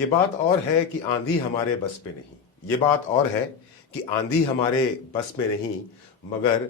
ये बात और है कि आंधी हमारे बस में नहीं, ये बात और है कि आंधी हमारे बस में नहीं, मगर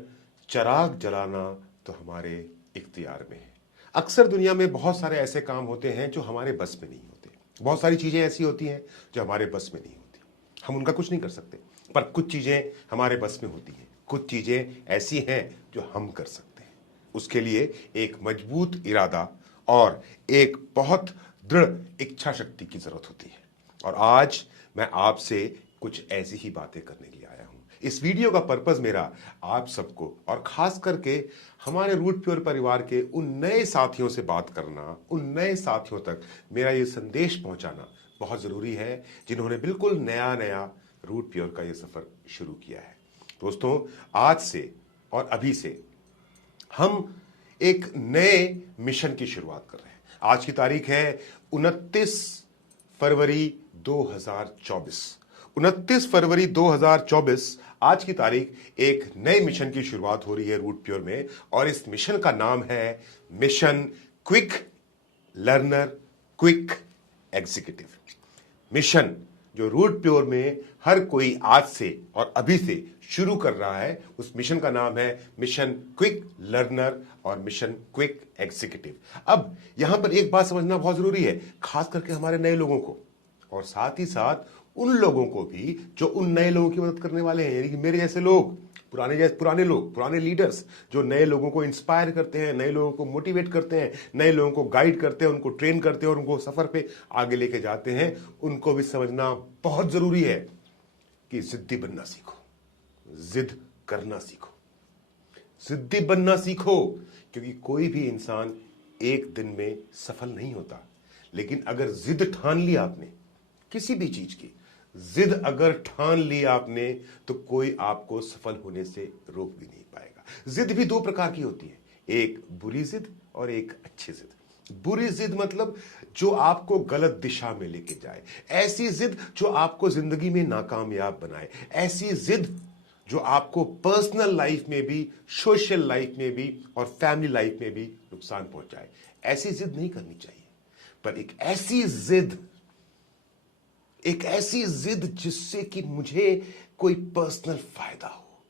चराग जलाना तो हमारे इख्तियार में है। अक्सर दुनिया में बहुत सारे ऐसे काम होते हैं जो हमारे बस में नहीं होते। बहुत सारी चीज़ें ऐसी होती हैं जो हमारे बस में नहीं होती, हम उनका कुछ नहीं कर सकते। पर कुछ चीज़ें हमारे बस में होती हैं, कुछ चीज़ें ऐसी हैं जो हम कर सकते हैं। उसके लिए एक मजबूत इरादा और एक बहुत दृढ़ इच्छा शक्ति की जरूरत होती है। और आज मैं आपसे कुछ ऐसी ही बातें करने के लिए आया हूं। इस वीडियो का पर्पस मेरा आप सबको और खास करके हमारे रूट प्योर परिवार के उन नए साथियों से बात करना, उन नए साथियों तक मेरा ये संदेश पहुंचाना बहुत जरूरी है जिन्होंने बिल्कुल नया नया रूट प्योर का ये सफर शुरू किया है। दोस्तों, आज से और अभी से हम एक नए मिशन की शुरुआत कर रहे हैं। आज की तारीख है 29 फरवरी 2024। 29 फरवरी 2024 आज की तारीख एक नए मिशन की शुरुआत हो रही है रूट प्योर में, और इस मिशन का नाम है mission quick learner quick executive. Mission जो रूट प्योर में हर कोई आज से और अभी से शुरू कर रहा है, उस मिशन का नाम है मिशन क्विक लर्नर और मिशन क्विक एग्जीक्यूटिव। अब यहां पर एक बात समझना बहुत जरूरी है, खास करके हमारे नए लोगों को, और साथ ही साथ उन लोगों को भी जो उन नए लोगों की मदद करने वाले हैं, यानी कि मेरे जैसे लोग, पुराने लोग, पुराने लीडर्स जो नए लोगों को इंस्पायर करते हैं, नए लोगों को मोटिवेट करते हैं, नए लोगों को गाइड करते हैं, उनको ट्रेन करते हैं और उनको सफर पे आगे लेके जाते हैं। उनको भी समझना बहुत जरूरी है कि जिद्दी बनना सीखो, जिद करना सीखो, जिद्दी बनना सीखो, क्योंकि कोई भी इंसान एक दिन में सफल नहीं होता। लेकिन अगर जिद ठान ली आपने किसी भी चीज की, जिद अगर ठान ली आपने, तो कोई आपको सफल होने से रोक भी नहीं पाएगा। जिद भी दो प्रकार की होती है, एक बुरी जिद और एक अच्छी जिद। बुरी जिद मतलब जो आपको गलत दिशा में लेके जाए, ऐसी जिद जो आपको जिंदगी में नाकामयाब बनाए, ऐसी जिद जो आपको पर्सनल लाइफ में भी, सोशल लाइफ में भी और फैमिली लाइफ में भी नुकसान पहुंचाए। ऐसी जिद नहीं करनी चाहिए। पर एक ऐसी जिद जिससे कि मुझे कोई पर्सनल फायदा हो,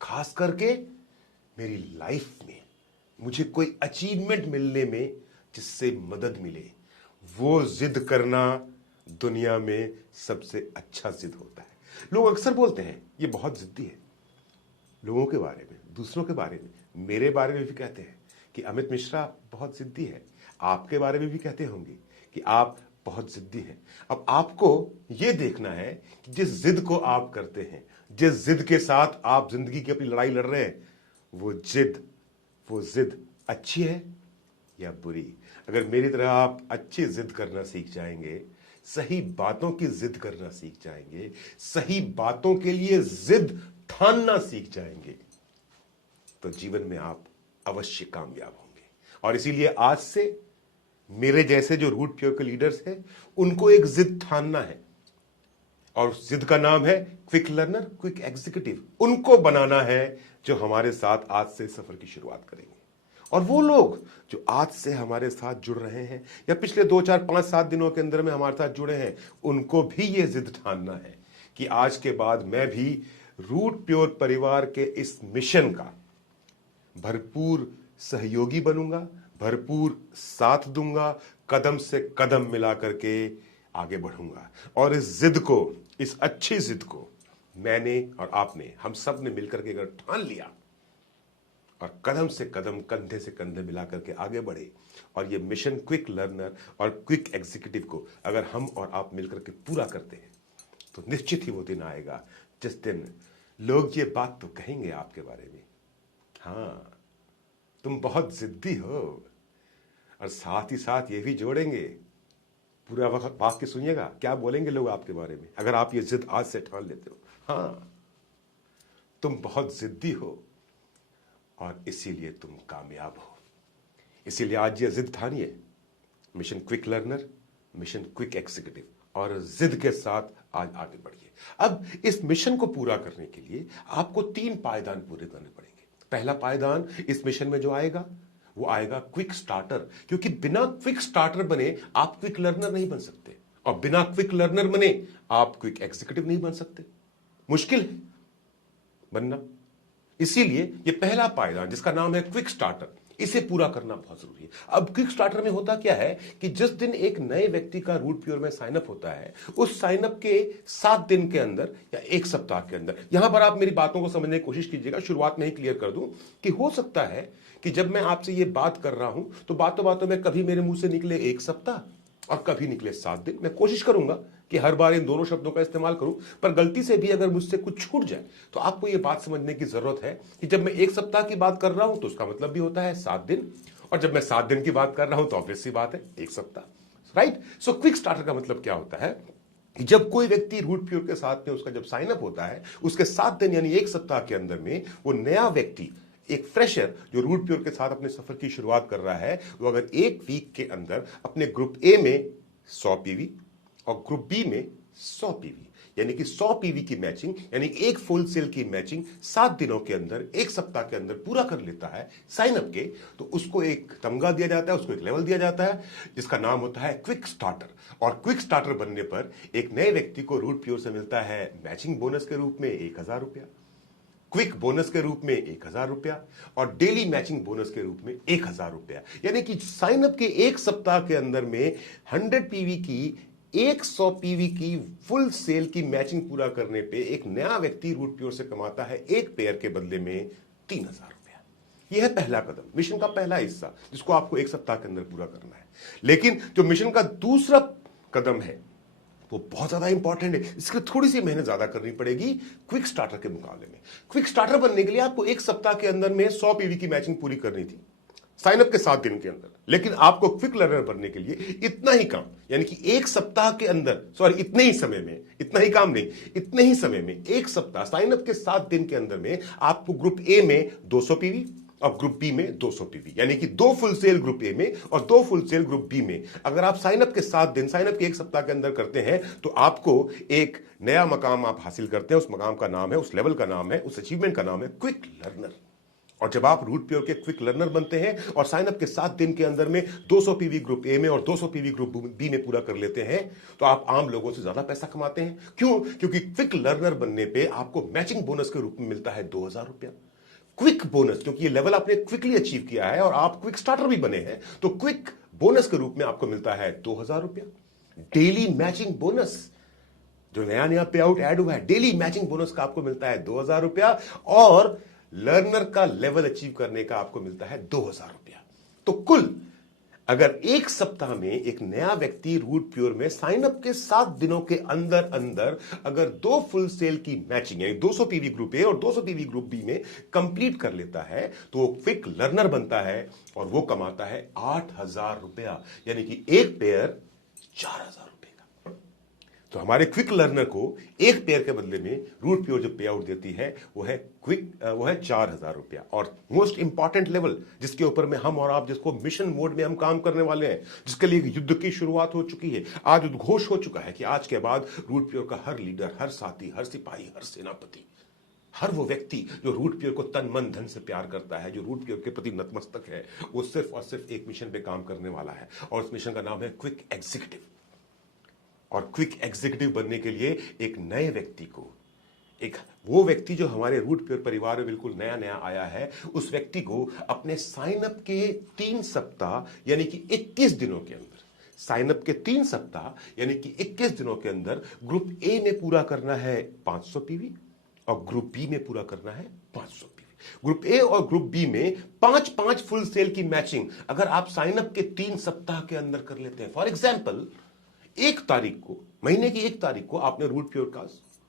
खास करके मेरी लाइफ में मुझे कोई अचीवमेंट मिलने में जिससे मदद मिले, वो जिद करना दुनिया में सबसे अच्छा जिद होता है। लोग अक्सर बोलते हैं ये बहुत जिद्दी है, लोगों के बारे में, दूसरों के बारे में, मेरे बारे में भी कहते हैं कि अमित मिश्रा बहुत जिद्दी है। आपके बारे में भी कहते होंगे कि आप बहुत जिद्दी हैं। अब आपको यह देखना है कि जिस जिद को आप करते हैं, जिस जिद के साथ आप जिंदगी की अपनी लड़ाई लड़ रहे हैं, वो जिद अच्छी है या बुरी। अगर मेरी तरह आप अच्छी जिद करना सीख जाएंगे, सही बातों की जिद करना सीख जाएंगे, सही बातों के लिए जिद ठानना सीख जाएंगे, तो जीवन में आप अवश्य कामयाब होंगे। और इसीलिए आज से मेरे जैसे जो रूट प्योर के लीडर्स हैं, उनको एक जिद ठानना है, और उस जिद का नाम है क्विक लर्नर क्विक एग्जीक्यूटिव। उनको बनाना है जो हमारे साथ आज से सफर की शुरुआत करेंगे। और वो लोग जो आज से हमारे साथ जुड़ रहे हैं या पिछले 2, 4, 5, 7 दिनों के अंदर में हमारे साथ जुड़े हैं, उनको भी ये जिद ठानना है कि आज के बाद मैं भी रूट प्योर परिवार के इस मिशन का भरपूर सहयोगी बनूंगा, भरपूर साथ दूंगा, कदम से कदम मिला करके आगे बढ़ूंगा। और इस जिद को, इस अच्छी जिद को मैंने और आपने, हम सब ने मिलकर के अगर ठान लिया और कदम से कदम, कंधे से कंधे मिला करके आगे बढ़े, और ये मिशन क्विक लर्नर और क्विक एग्जीक्यूटिव को अगर हम और आप मिलकर के पूरा करते हैं, तो निश्चित ही वो दिन आएगा जिस दिन लोग ये बात तो कहेंगे आपके बारे में, हाँ तुम बहुत जिद्दी हो। और साथ ही साथ ये भी जोड़ेंगे, पूरा वक्त वाक्य सुनिएगा, क्या बोलेंगे लोग आपके बारे में अगर आप ये जिद आज से ठान लेते हो, हाँ तुम बहुत जिद्दी हो और इसीलिए तुम कामयाब हो। इसीलिए आज ये जिद ठानिए, mission quick learner, mission quick executive, और जिद के साथ आज आगे बढ़िए। अब इस मिशन को पूरा करने के लिए आपको 3 पायदान पूरे करने पड़ेंगे। पहला पायदान इस मिशन में जो आएगा, वो आएगा क्विक स्टार्टर, क्योंकि बिना क्विक स्टार्टर बने आप क्विक लर्नर नहीं बन सकते। और बिना क्विक लर्नर बने आप क्विक एग्जीक्यूटिव नहीं बन सकते, मुश्किल है बनना। इसीलिए ये पहला पायदान जिसका नाम है क्विक स्टार्टर, इसे पूरा करना बहुत जरूरी है। अब क्विक स्टार्टर में होता क्या है कि जिस दिन एक नए व्यक्ति का रूट प्योर में साइन अप होता है, उस साइन अप के 7 दिन के अंदर या 1 सप्ताह के अंदर, यहां पर आप मेरी बातों को समझने की कोशिश कीजिएगा, शुरुआत में ही क्लियर कर दूं कि हो सकता है कि जब मैं आपसे ये बात कर रहा हूं तो बातों बातों में कभी मेरे मुंह से निकले 1 सप्ताह और कभी निकले 7 दिन। मैं कोशिश करूंगा कि हर बार इन दोनों शब्दों का इस्तेमाल करूं, पर गलती से भी अगर मुझसे कुछ छूट जाए तो आपको यह बात समझने की जरूरत है कि जब मैं 1 सप्ताह की बात कर रहा हूं तो उसका मतलब भी होता है 7 दिन, और जब मैं 7 दिन की बात कर रहा हूं तो ऑब्वियस सी बात है 1 सप्ताह, राइट। सो क्विक स्टार्टर का मतलब क्या होता है कि जब कोई व्यक्ति रूट प्योर के साथ में उसका जब साइन अप होता है, उसके 7 दिन यानी 1 सप्ताह के अंदर में वो नया व्यक्ति, एक फ्रेशर जो रूट प्योर के साथ अपने सफर की शुरुआत कर रहा है, वो अगर 1 वीक के अंदर अपने ग्रुप ए में 100 पीवी और ग्रुप बी में 100 पीवी यानी कि 100 पीवी की मैचिंग, यानी एक फुल सेल की मैचिंग 7 दिनों के अंदर, 1 सप्ताह के अंदर पूरा कर लेता है साइन अप के, तो उसको एक तमगा दिया जाता है, उसको एक लेवल दिया जाता है जिसका नाम होता है क्विक स्टार्टर। और क्विक स्टार्टर बनने पर एक नए व्यक्ति को रूट प्योर से मिलता है मैचिंग बोनस के रूप में 1000 रुपया, क्विक बोनस के रूप में 1000 रुपया और डेली मैचिंग बोनस के रूप में 1000 रुपया। यानी कि साइन अप के 1 सप्ताह के अंदर में 100 पीवी की 100 पीवी की फुल सेल की मैचिंग पूरा करने पे एक नया व्यक्ति रूट प्योर से कमाता है एक पेयर के बदले में 3000 रुपया। यह है पहला कदम, मिशन का पहला हिस्सा जिसको आपको 1 सप्ताह के अंदर पूरा करना है। लेकिन जो मिशन का दूसरा कदम है वो बहुत ज्यादा इंपॉर्टेंट है, इसके लिए थोड़ी सी मेहनत ज्यादा करनी पड़ेगी क्विक स्टार्टर के मुकाबले में। क्विक स्टार्टर बनने के लिए आपको 1 सप्ताह के अंदर में 100 पीवी की मैचिंग पूरी करनी थी साइन अप के 7 दिन के अंदर, लेकिन आपको क्विक लर्नर बनने के लिए इतना ही काम, यानी कि 1 सप्ताह के अंदर, सॉरी इतने ही समय में, इतना ही काम नहीं, इतने ही समय में 1 सप्ताह साइन अप के 7 दिन के अंदर में आपको ग्रुप ए में 200 पीवी और ग्रुप बी में 200 पीवी, यानी कि 2 फुल सेल ग्रुप ए में और 2 फुल सेल ग्रुप बी में अगर आप साइन अप के 7 दिन, साइन अप के 1 सप्ताह के अंदर करते हैं तो आपको एक नया मकाम आप हासिल करते हैं। उस मकाम का नाम है, उस लेवल का नाम है, उस अचीवमेंट का नाम है क्विक लर्नर। और जब आप रूट प्योर के क्विक लर्नर बनते हैं और साइन अप के 7 दिन के अंदर में 200 पीवी ग्रुप ए में और 200 पीवी ग्रुप बी में पूरा कर लेते हैं, तो आप आम लोगों से ज्यादा पैसा कमाते हैं। क्यों? क्योंकि क्विक लर्नर बनने पे आपको मैचिंग बोनस के रूप में मिलता है 2000 रुपया। क्विक बोनस, क्योंकि ये लेवल आपने क्विकली अचीव किया है और आप क्विक स्टार्टर भी बने हैं, तो क्विक बोनस के रूप में आपको मिलता है 2000 रुपया। डेली मैचिंग बोनस, जो नया नया पे आउट ऐड हुआ है, डेली मैचिंग बोनस का आपको मिलता है 2000 रुपया और लर्नर का लेवल अचीव करने का आपको मिलता है 2000 रुपया। तो कुल अगर 1 सप्ताह में एक नया व्यक्ति रूट प्योर में साइन अप के 7 दिनों के अंदर अंदर अगर 2 फुल सेल की मैचिंग यानी 200 पीवी ग्रुप ए और 200 पीवी ग्रुप बी में कंप्लीट कर लेता है तो वो क्विक लर्नर बनता है और वो कमाता है 8000 रुपया, यानी कि एक पेयर 4000 रुपए का। तो हमारे क्विक लर्नर को एक पेयर के बदले में रूट प्योर जो पे आउट देती है वो है 4000 रुपया। और मोस्ट इंपॉर्टेंट लेवल जिसके ऊपर में हम और आप, जिसको मिशन मोड में हम काम करने वाले हैं, जिसके लिए युद्ध की शुरुआत हो चुकी है, आज उद्घोष हो चुका है कि आज के बाद रूट प्योर का हर लीडर, हर साथी, हर सिपाही, हर सेनापति, हर वो व्यक्ति जो रूट प्योर को तन मन धन से प्यार करता है, जो रूट प्योर के प्रति नतमस्तक है, वो सिर्फ और सिर्फ एक मिशन पे काम करने वाला है और उस मिशन का नाम है क्विक एग्जीक्यूटिव। और क्विक एग्जीक्यूटिव बनने के लिए एक नए व्यक्ति को, एक वो व्यक्ति जो हमारे रूट प्योर परिवार में बिल्कुल नया नया आया है, उस व्यक्ति को अपने साइन अप के 3 सप्ताह यानी कि 21 दिनों के अंदर, साइन अप के 3 सप्ताह यानी कि 21 दिनों के अंदर ग्रुप ए में पूरा करना है 500 पीवी और ग्रुप बी में पूरा करना है 500 पीवी। ग्रुप ए और ग्रुप बी में 5-5 फुल सेल की मैचिंग अगर आप साइन अप के 3 सप्ताह के अंदर कर लेते हैं, फॉर एग्जाम्पल 1 तारीख को, महीने की 1 तारीख को आपने रूट प्योर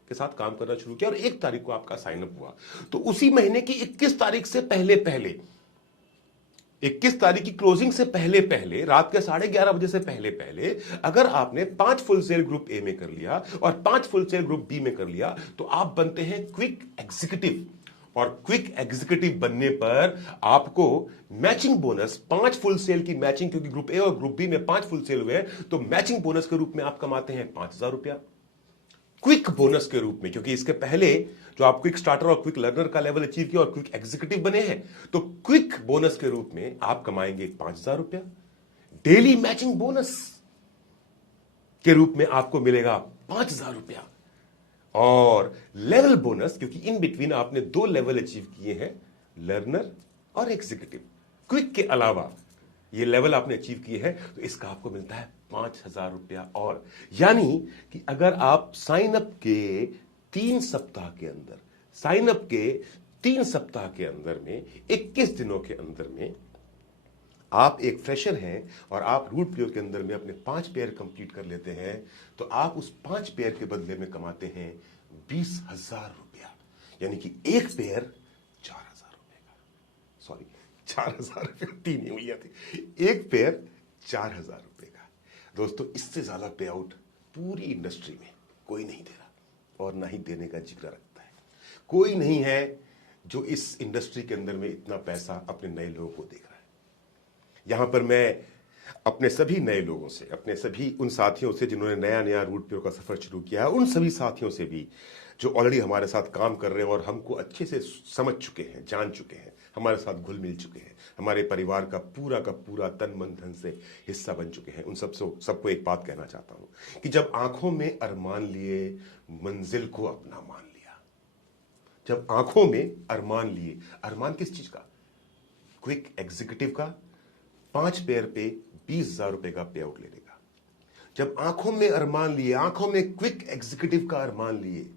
के साथ काम करना शुरू किया और 1 तारीख को आपका साइन अप हुआ, तो उसी महीने की 21 तारीख से पहले 21 तारीख की क्लोजिंग से पहले रात के 11:30 बजे से पहले अगर आपने 5 फुल सेल ग्रुप ए में कर लिया और 5 फुल सेल ग्रुप बी में कर लिया तो आप बनते हैं क्विक एग्जीक्यूटिव। और क्विक एग्जीक्यूटिव बनने पर आपको मैचिंग बोनस, 5 फुल सेल की मैचिंग, क्योंकि ग्रुप ए और ग्रुप बी में 5 फुल सेल हुए तो मैचिंग बोनस के रूप में आप कमाते हैं 5000 रुपया। क्विक बोनस के रूप में, क्योंकि इसके पहले जो आप क्विक स्टार्टर और क्विक लर्नर का लेवल अचीव किया और क्विक एग्जीक्यूटिव बने हैं, तो क्विक बोनस के रूप में आप कमाएंगे 5000 रुपया। डेली मैचिंग बोनस, के रूप में आपको मिलेगा 5,000 रुपया और लेवल बोनस, क्योंकि इन बिटवीन आपने 2 लेवल अचीव किए हैं, लर्नर और एग्जीक्यूटिव। क्विक के अलावा ये लेवल आपने अचीव किए हैं तो इसका आपको मिलता है 5,000 रुपया और। यानी कि अगर आप साइन अप के 3 सप्ताह के अंदर, साइन अप के 3 सप्ताह के अंदर में 21 दिनों के अंदर में आप एक फ्रेशर हैं और आप रूट पेयर के अंदर में अपने 5 पेयर कंप्लीट कर लेते हैं तो आप उस 5 पेयर के बदले में कमाते हैं 20,000 रुपया। यानी कि एक पेयर 4,000 रुपए का, सॉरी 4,000 रुपये 3 ही हुई थी, एक पेयर 4,000 रुपए का। दोस्तों इससे ज्यादा पे आउट पूरी इंडस्ट्री में कोई नहीं दे रहा और ना ही देने का जिक्र रखता है। कोई नहीं है जो इस इंडस्ट्री के अंदर में इतना पैसा अपने नए लोगों को देख रहा है। यहां पर मैं अपने सभी नए लोगों से, अपने सभी उन साथियों से जिन्होंने नया नया रूट पेयर का सफर शुरू किया है, उन सभी साथियों से भी जो ऑलरेडी हमारे साथ काम कर रहे हैं और हमको अच्छे से समझ चुके हैं, जान चुके हैं, हमारे साथ घुल मिल चुके हैं, हमारे परिवार का पूरा तन मन धन से हिस्सा बन चुके हैं, उन सबको एक बात कहना चाहता हूं कि जब आंखों में अरमान लिए मंजिल को अपना मान लिया, जब आंखों में अरमान लिए, अरमान किस चीज का? क्विक एग्जीक्यूटिव का 5 पेयर पे 20,000 रुपए का पे आउट लेने का। जब आंखों में अरमान लिए, आंखों में क्विक एग्जीक्यूटिव का अरमान लिए,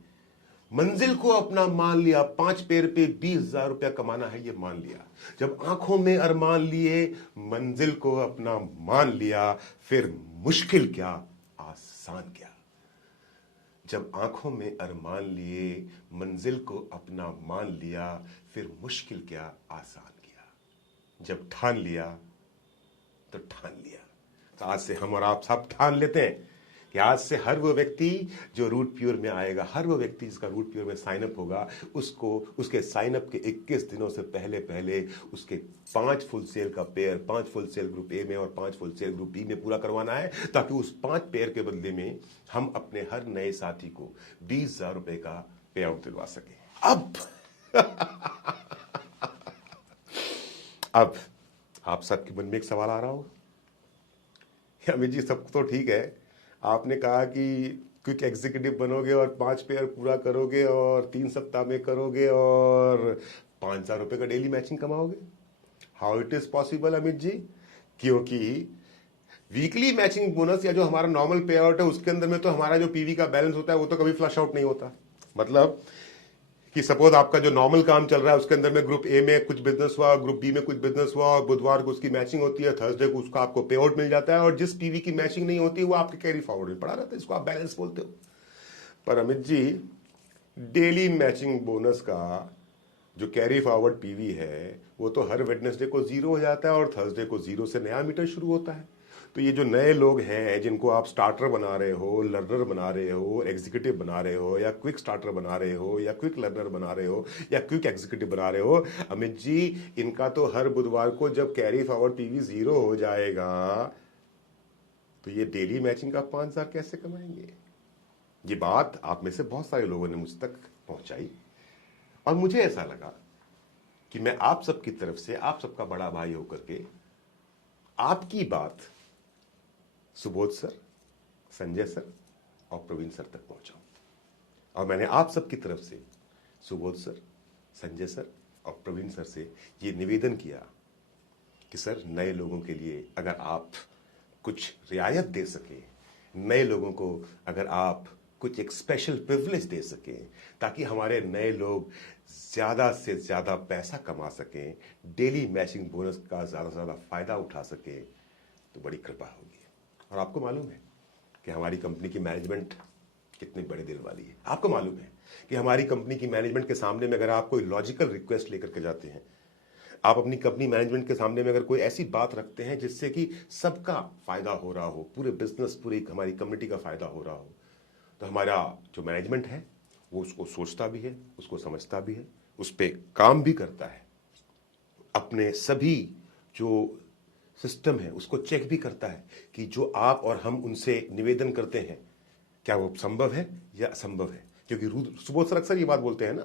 मंजिल को अपना मान लिया, 5 पेयर पे 20,000 रुपया कमाना है ये मान लिया, जब आंखों में अरमान लिए, मंजिल को अपना मान लिया, फिर मुश्किल क्या आसान क्या। जब आंखों में अरमान लिए, मंजिल को अपना मान लिया, फिर मुश्किल क्या आसान किया। जब ठान लिया तो ठान लिया। तो आज से हम और आप सब ठान लेते हैं कि आज से हर वो व्यक्ति जो रूट प्योर में आएगा, हर वो व्यक्ति जिसका रूट प्योर में साइन अप होगा, उसको उसके साइन अप के 21 दिनों से पहले उसके 5 फुल सेल का pair, 5 full cell group A में और 5 फुल सेल ग्रुप बी में पूरा करवाना है, ताकि उस 5 पेयर के बदले में हम अपने हर नए साथी को 20,000 रुपए का पे आउट दिलवा सके। अब आप सबके मन में एक सवाल आ रहा होगा, अमित जी सब तो ठीक है, आपने कहा कि क्विक एग्जीक्यूटिव बनोगे और 5 पेयर पूरा करोगे और 3 सप्ताह में करोगे और 5,000 रुपए का डेली मैचिंग कमाओगे। How it is possible Amit ji? क्योंकि वीकली मैचिंग बोनस या जो हमारा नॉर्मल पे आउट है उसके अंदर में तो हमारा जो पीवी का बैलेंस होता है वो तो कभी फ्लश आउट नहीं होता। मतलब कि सपोज आपका जो नॉर्मल काम चल रहा है उसके अंदर में ग्रुप ए में कुछ बिजनेस हुआ, ग्रुप बी में कुछ बिजनेस हुआ और बुधवार को उसकी मैचिंग होती है, थर्सडे को उसका आपको पे आउट मिल जाता है और जिस पीवी की मैचिंग नहीं होती वो आपके कैरी फॉरवर्ड में पड़ा रहता है, इसको आप बैलेंस बोलते हो। पर Amit ji daily matching bonus का जो कैरी फॉरवर्ड पीवी है वो तो हर वेडनेसडे को 0 हो जाता है और थर्सडे को 0 से नया मीटर शुरू होता है। तो ये जो नए लोग हैं जिनको आप स्टार्टर बना रहे हो, लर्नर बना रहे हो, एग्जीक्यूटिव बना रहे हो, या क्विक स्टार्टर बना रहे हो, या क्विक लर्नर बना रहे हो, या क्विक एग्जीक्यूटिव बना रहे हो, अमित जी इनका तो हर बुधवार को जब कैरी फॉरवर्ड पीवी 0 हो जाएगा तो ये डेली मैचिंग का 5,000 कैसे कमाएंगे? ये बात आप में से बहुत सारे लोगों ने मुझ तक पहुंचाई और मुझे ऐसा लगा कि मैं आप सबकी तरफ से, आप सबका बड़ा भाई होकर के आपकी बात सुबोध सर, संजय सर और प्रवीण सर तक पहुंचाऊं। और मैंने आप सबकी तरफ से सुबोध सर, संजय सर और प्रवीण सर से ये निवेदन किया कि सर नए लोगों के लिए अगर आप कुछ रियायत दे सके, नए लोगों को अगर आप कुछ एक स्पेशल प्रिविलेज दे सकें ताकि हमारे नए लोग ज्यादा से ज्यादा पैसा कमा सकें, डेली मैचिंग बोनस का ज्यादा से ज्यादा फायदा उठा सकें, तो बड़ी कृपा होगी। और आपको मालूम है कि हमारी कंपनी की मैनेजमेंट कितनी बड़े दिल वाली है। आपको मालूम है कि हमारी कंपनी की मैनेजमेंट के सामने में अगर आप कोई लॉजिकल रिक्वेस्ट लेकर के जाते हैं, आप अपनी कंपनी मैनेजमेंट के सामने में अगर कोई ऐसी बात रखते हैं जिससे कि सबका फायदा हो रहा हो, पूरे बिजनेस, पूरी हमारी कम्युनिटी का फायदा हो रहा हो, तो हमारा जो मैनेजमेंट है वो उसको सोचता भी है, उसको समझता भी है, उस पर काम भी करता है, अपने सभी जो सिस्टम है उसको चेक भी करता है कि जो आप और हम उनसे निवेदन करते हैं क्या वो संभव है या असंभव है। क्योंकि सुबोध सर अक्सर ये बात बोलते हैं ना,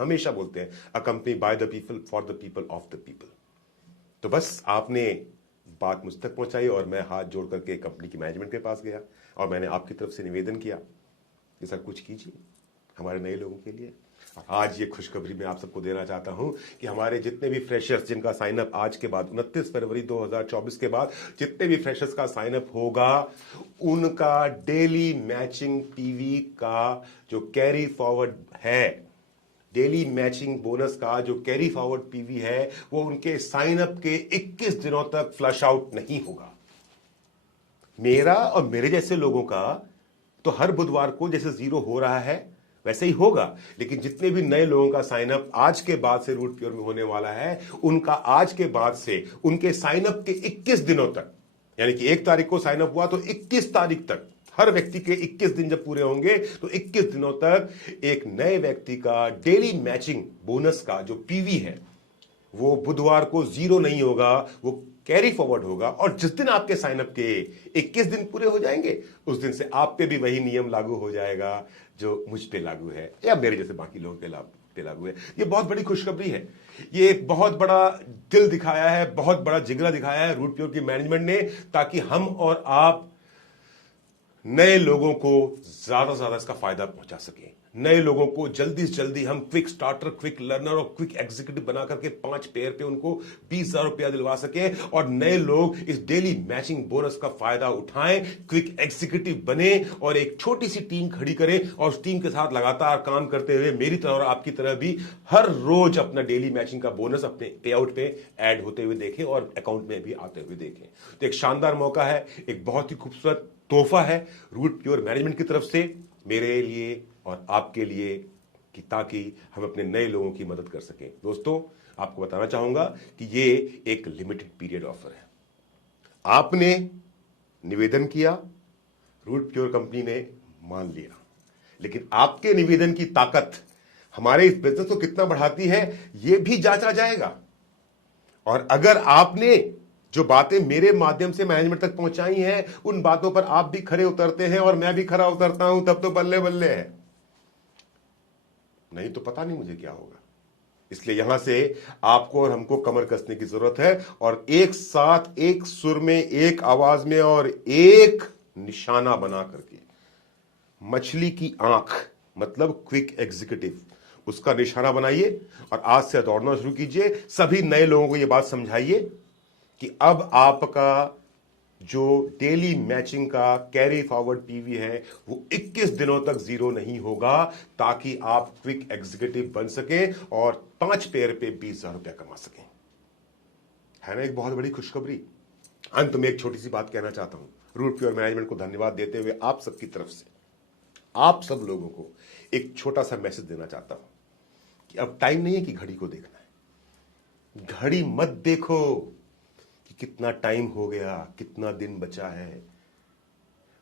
हमेशा बोलते हैं, a company by the people for the people of the people. तो बस आपने बात मुझ तक पहुंचाई और मैं हाथ जोड़ करके कंपनी की मैनेजमेंट के पास गया। और मैंने आपकी तरफ से निवेदन किया कि सर कुछ कीजिए हमारे नए लोगों के लिए। और आज ये खुशखबरी मैं आप सबको देना चाहता हूं कि हमारे जितने भी फ्रेशर्स जिनका साइन अप आज के बाद 29 फरवरी 2024 के बाद जितने भी फ्रेशर्स का साइन अप होगा, उनका डेली मैचिंग पीवी का जो कैरी फॉरवर्ड है, डेली मैचिंग बोनस का जो कैरी फॉरवर्ड पीवी है, वो उनके साइन अप के 21 दिनों तक फ्लश आउट नहीं होगा। मेरा और मेरे जैसे लोगों का तो हर बुधवार को जैसे जीरो हो रहा है वैसे ही होगा, लेकिन जितने भी नए लोगों का साइन अप आज के बाद से रूट प्योर में होने वाला है, उनका आज के बाद से उनके साइन अप के 21 दिनों तक, यानी कि 1 तारीख को साइन अप हुआ तो 21 तारीख तक, हर व्यक्ति के 21 दिन जब पूरे होंगे तो 21 दिनों तक एक नए व्यक्ति का डेली मैचिंग बोनस का जो पीवी है वो बुधवार को जीरो नहीं होगा, वो कैरी फॉरवर्ड होगा। और जिस दिन आपके साइन अप के 21 दिन पूरे हो जाएंगे, उस दिन से आप पे भी वही नियम लागू हो जाएगा जो मुझ पे लागू है या मेरे जैसे बाकी लोगों पे लागू है। ये बहुत बड़ी खुशखबरी है, ये एक बहुत बड़ा दिल दिखाया है, बहुत बड़ा जिगरा दिखाया है रूट प्योर की मैनेजमेंट ने, ताकि हम और आप नए लोगों को ज्यादा से ज्यादा इसका फायदा पहुंचा सकें। नए लोगों को जल्दी से जल्दी हम क्विक स्टार्टर, क्विक लर्नर और क्विक एग्जीक्यूटिव बना करके 5 पेयर पे उनको 20,000 रुपया दिलवा सके और नए लोग इस डेली मैचिंग बोनस का फायदा उठाएं, क्विक एग्जीक्यूटिव बने और एक छोटी सी टीम खड़ी करें और उस टीम के साथ लगातार काम करते हुए मेरी तरह और आपकी तरह भी हर रोज अपना डेली मैचिंग का बोनस अपने पे आउट पे ऐड होते हुए देखें और अकाउंट में भी आते हुए देखें। तो एक शानदार मौका है, एक बहुत ही खूबसूरत तोहफा है रूट प्योर मैनेजमेंट की तरफ से मेरे लिए और आपके लिए, कि ताकि हम अपने नए लोगों की मदद कर सकें। दोस्तों, आपको बताना चाहूंगा कि ये एक लिमिटेड पीरियड ऑफर है। आपने निवेदन किया, रूट प्योर कंपनी ने मान लिया, लेकिन आपके निवेदन की ताकत हमारे इस बिजनेस को कितना बढ़ाती है यह भी जांचा जाएगा। और अगर आपने जो बातें मेरे माध्यम से मैनेजमेंट तक पहुंचाई हैं, उन बातों पर आप भी खरे उतरते हैं और मैं भी खरा उतरता हूं, तब तो बल्ले बल्ले है, नहीं तो पता नहीं मुझे क्या होगा। इसलिए यहां से आपको और हमको कमर कसने की जरूरत है और एक साथ, एक सुर में, एक आवाज में और एक निशाना बना करके मछली की आंख मतलब क्विक एग्जीक्यूटिव, उसका निशाना बनाइए और आज से दौड़ना शुरू कीजिए। सभी नए लोगों को यह बात समझाइए कि अब आपका जो डेली मैचिंग का कैरी फॉरवर्ड पीवी है वो 21 दिनों तक जीरो नहीं होगा, ताकि आप क्विक एग्जीक्यूटिव बन सकें और 5 पेयर पे 20,000 रुपया कमा सकें। है ना एक बहुत बड़ी खुशखबरी। अंत में एक छोटी सी बात कहना चाहता हूं, रूट प्योर मैनेजमेंट को धन्यवाद देते हुए आप सबकी तरफ से आप सब लोगों को एक छोटा सा मैसेज देना चाहता हूं कि अब टाइम नहीं है कि घड़ी को देखना है। घड़ी मत देखो कि कितना टाइम हो गया, कितना दिन बचा है,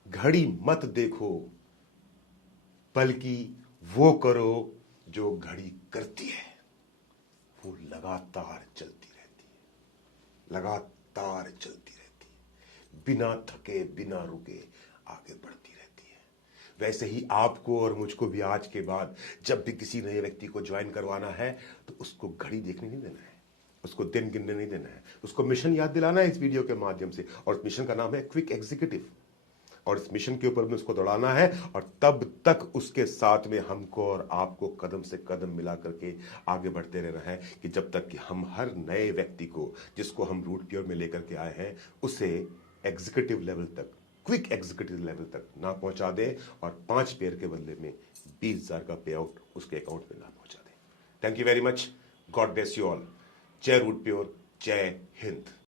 घड़ी मत देखो, बल्कि वो करो जो घड़ी करती है। वो लगातार चलती रहती है, लगातार चलती रहती है, बिना थके बिना रुके आगे बढ़ती रहती है। वैसे ही आपको और मुझको भी आज के बाद जब भी किसी नए व्यक्ति को ज्वाइन करवाना है तो उसको घड़ी देखने नहीं देना है, उसको दिन गिनने नहीं देना है, उसको मिशन याद दिलाना है इस वीडियो के माध्यम से। और उस मिशन का नाम है क्विक एग्जीक्यूटिव, और इस मिशन के ऊपर में उसको दौड़ाना है और तब तक उसके साथ में हमको और आपको कदम से कदम मिला करके आगे बढ़ते रहना है कि जब तक कि हम हर नए व्यक्ति को जिसको हम रूट प्योर में लेकर के आए हैं उसे एग्जीक्यूटिव लेवल तक, क्विक एग्जीक्यूटिव लेवल तक ना पहुंचा दें और 5 पेयर के बदले में 20,000 का पे आउट उसके अकाउंट में ना पहुंचा दें। Thank you very much, God bless you all. जय रूट प्योर, जय हिंद।